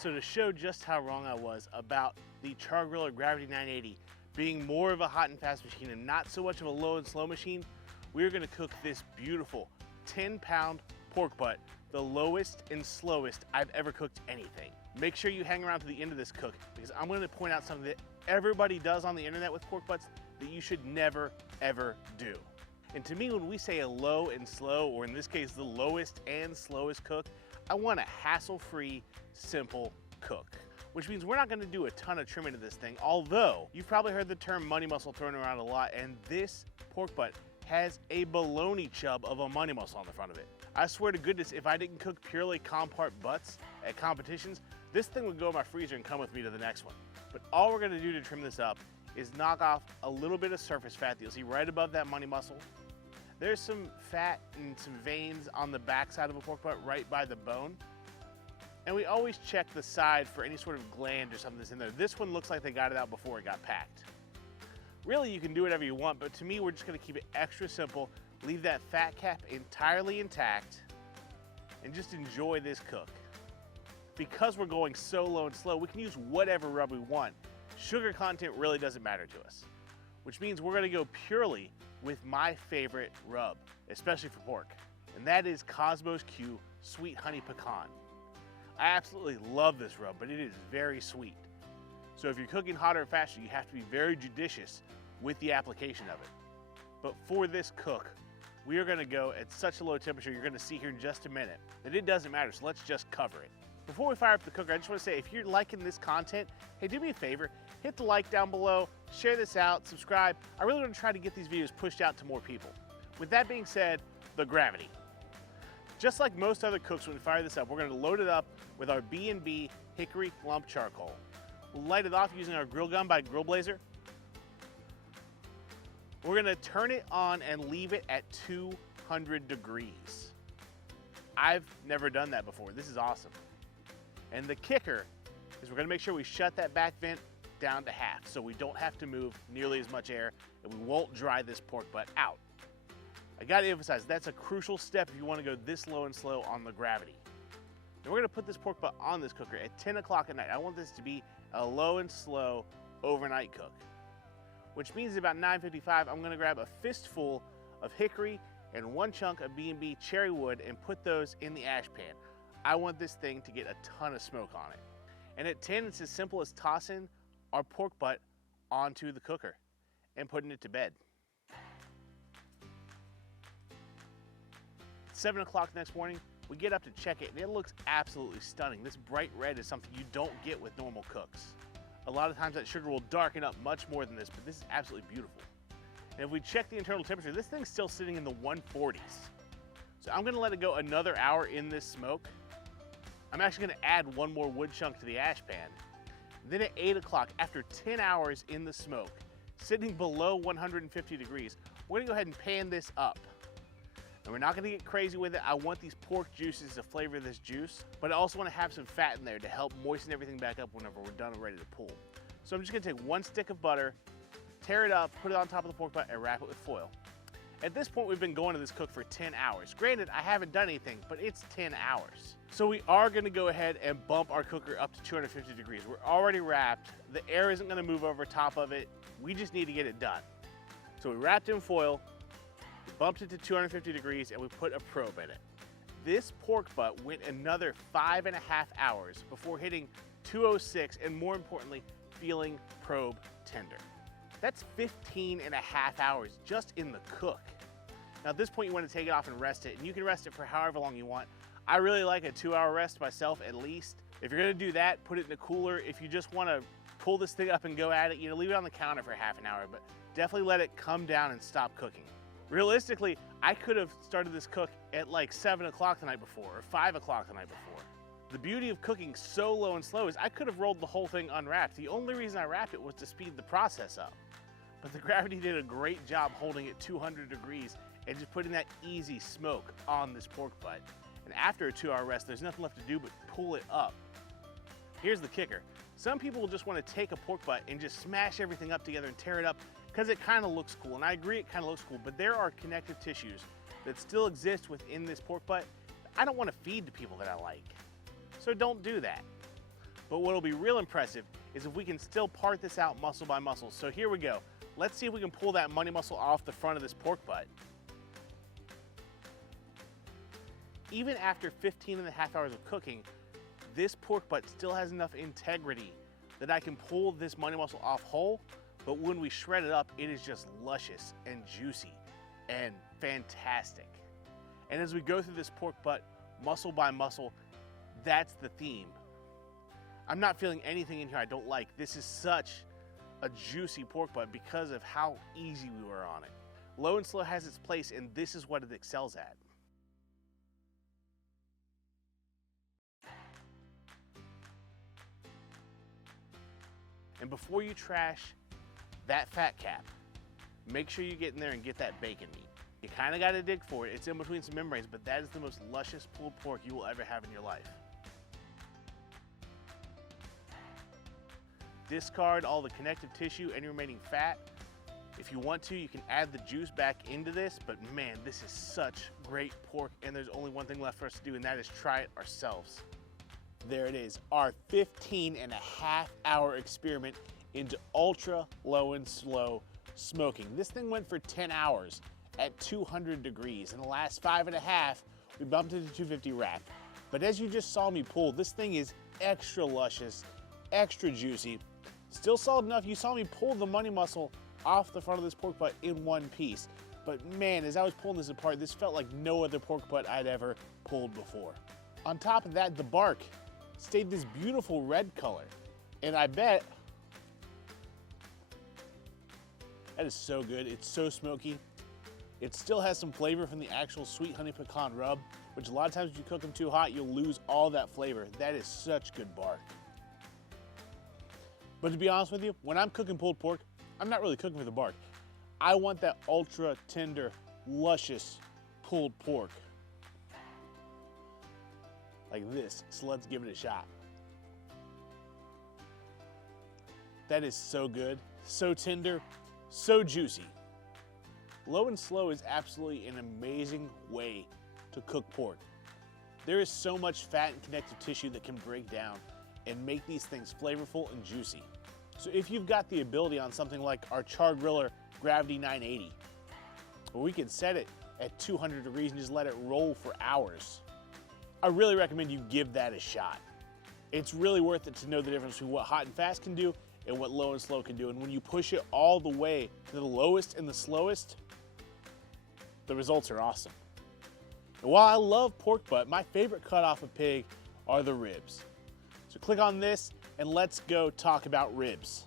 So to show just how wrong I was about the Char Griller Gravity 980 being more of a hot and fast machine and not so much of a low and slow machine, we're gonna cook this beautiful 10-pound pork butt, the lowest and slowest I've ever cooked anything. Make sure you hang around to the end of this cook because I'm gonna point out something that everybody does on the internet with pork butts that you should never, ever do. And to me, when we say a low and slow, or in this case, the lowest and slowest cook, I want a hassle-free, simple cook. Which means we're not gonna do a ton of trimming to this thing, although you've probably heard the term money muscle thrown around a lot, and this pork butt has a baloney chub of a money muscle on the front of it. I swear to goodness, if I didn't cook purely compart butts at competitions, this thing would go in my freezer and come with me to the next one. But all we're gonna do to trim this up is knock off a little bit of surface fat that you'll see right above that money muscle. There's some fat and some veins on the back side of a pork butt right by the bone. And we always check the side for any sort of gland or something that's in there. This one looks like they got it out before it got packed. Really, you can do whatever you want, but to me, we're just gonna keep it extra simple, leave that fat cap entirely intact, and just enjoy this cook. Because we're going so low and slow, we can use whatever rub we want. Sugar content really doesn't matter to us, which means we're gonna go purely with my favorite rub, especially for pork, and that is Cosmos Q Sweet Honey Pecan. I absolutely love this rub, but it is very sweet. So if you're cooking hotter or faster, you have to be very judicious with the application of it. But for this cook, we are gonna go at such a low temperature, you're gonna see here in just a minute, that it doesn't matter, so let's just cover it. Before we fire up the cooker, I just wanna say, if you're liking this content, hey, do me a favor, hit the like down below, share this out, subscribe. I really wanna try to get these videos pushed out to more people. With that being said, the gravity. Just like most other cooks, when we fire this up, we're gonna load it up with our B&B hickory lump charcoal. We'll light it off using our grill gun by Grill Blazer. We're gonna turn it on and leave it at 200 degrees. I've never done that before. This is awesome. And the kicker is we're gonna make sure we shut that back vent down to half so we don't have to move nearly as much air and we won't dry this pork butt out. I gotta emphasize, that's a crucial step if you wanna go this low and slow on the gravity. Now we're gonna put this pork butt on this cooker at 10 o'clock at night. I want this to be a low and slow overnight cook, which means about 9:55, I'm gonna grab a fistful of hickory and one chunk of B&B cherry wood and put those in the ash pan. I want this thing to get a ton of smoke on it. And at 10, it's as simple as tossing our pork butt onto the cooker and putting it to bed. 7 o'clock next morning, we get up to check it and it looks absolutely stunning. This bright red is something you don't get with normal cooks. A lot of times that sugar will darken up much more than this, but this is absolutely beautiful. And if we check the internal temperature, this thing's still sitting in the 140s. So I'm gonna let it go another hour in this smoke. I'm actually gonna add one more wood chunk to the ash pan. Then at 8 o'clock, after 10 hours in the smoke, sitting below 150 degrees, we're gonna go ahead and pan this up. And we're not gonna get crazy with it. I want these pork juices to flavor this juice, but I also wanna have some fat in there to help moisten everything back up whenever we're done and ready to pull. So I'm just gonna take one stick of butter, tear it up, put it on top of the pork butt, and wrap it with foil. At this point, we've been going to this cook for 10 hours. Granted, I haven't done anything, but it's 10 hours. So we are gonna go ahead and bump our cooker up to 250 degrees. We're already wrapped. The air isn't gonna move over top of it. We just need to get it done. So we wrapped it in foil, we bumped it to 250 degrees, and we put a probe in it. This pork butt went another 5.5 hours before hitting 206, and more importantly, feeling probe tender. That's 15.5 hours just in the cook. Now at this point, you want to take it off and rest it, and you can rest it for however long you want. I really like a 2-hour rest myself at least. If you're gonna do that, put it in a cooler. If you just wanna pull this thing up and go at it, leave it on the counter for half an hour, but definitely let it come down and stop cooking. Realistically, I could have started this cook at like 7 o'clock the night before or 5 o'clock the night before. The beauty of cooking so low and slow is I could have rolled the whole thing unwrapped. The only reason I wrapped it was to speed the process up. But the gravity did a great job holding it 200 degrees and just putting that easy smoke on this pork butt. And after a 2-hour rest, there's nothing left to do but pull it up. Here's the kicker. Some people will just want to take a pork butt and just smash everything up together and tear it up because it kind of looks cool. And I agree, it kind of looks cool, but there are connective tissues that still exist within this pork butt I don't want to feed to people that I like. So don't do that. But what'll be real impressive is if we can still part this out muscle by muscle. So here we go. Let's see if we can pull that money muscle off the front of this pork butt. Even after 15.5 hours of cooking, this pork butt still has enough integrity that I can pull this money muscle off whole, but when we shred it up, it is just luscious and juicy and fantastic. And as we go through this pork butt, muscle by muscle, that's the theme. I'm not feeling anything in here I don't like. This is such a juicy pork butt because of how easy we were on it. Low and slow has its place, and this is what it excels at. And before you trash that fat cap, make sure you get in there and get that bacon meat. You kind of got to dig for it. It's in between some membranes, but that is the most luscious pulled pork you will ever have in your life. Discard all the connective tissue and remaining fat. If you want to, you can add the juice back into this, but man, this is such great pork, and there's only one thing left for us to do, and that is try it ourselves. There it is, our 15.5-hour experiment into ultra low and slow smoking. This thing went for 10 hours at 200 degrees. In the last 5.5, we bumped it to 250 rack. But as you just saw me pull, this thing is extra luscious, extra juicy, still solid enough. You saw me pull the money muscle off the front of this pork butt in one piece. But man, as I was pulling this apart, this felt like no other pork butt I'd ever pulled before. On top of that, the bark stayed this beautiful red color. And I bet that is so good. It's so smoky. It still has some flavor from the actual sweet honey pecan rub, which a lot of times if you cook them too hot, you'll lose all that flavor. That is such good bark. But to be honest with you, when I'm cooking pulled pork, I'm not really cooking for the bark. I want that ultra tender, luscious pulled pork. Like this, so let's give it a shot. That is so good, so tender, so juicy. Low and slow is absolutely an amazing way to cook pork. There is so much fat and connective tissue that can break down and make these things flavorful and juicy. So if you've got the ability on something like our Char Griller Gravity 980, where we can set it at 200 degrees and just let it roll for hours, I really recommend you give that a shot. It's really worth it to know the difference between what hot and fast can do and what low and slow can do. And when you push it all the way to the lowest and the slowest, the results are awesome. And while I love pork butt, my favorite cut off of pig are the ribs. So click on this and let's go talk about ribs.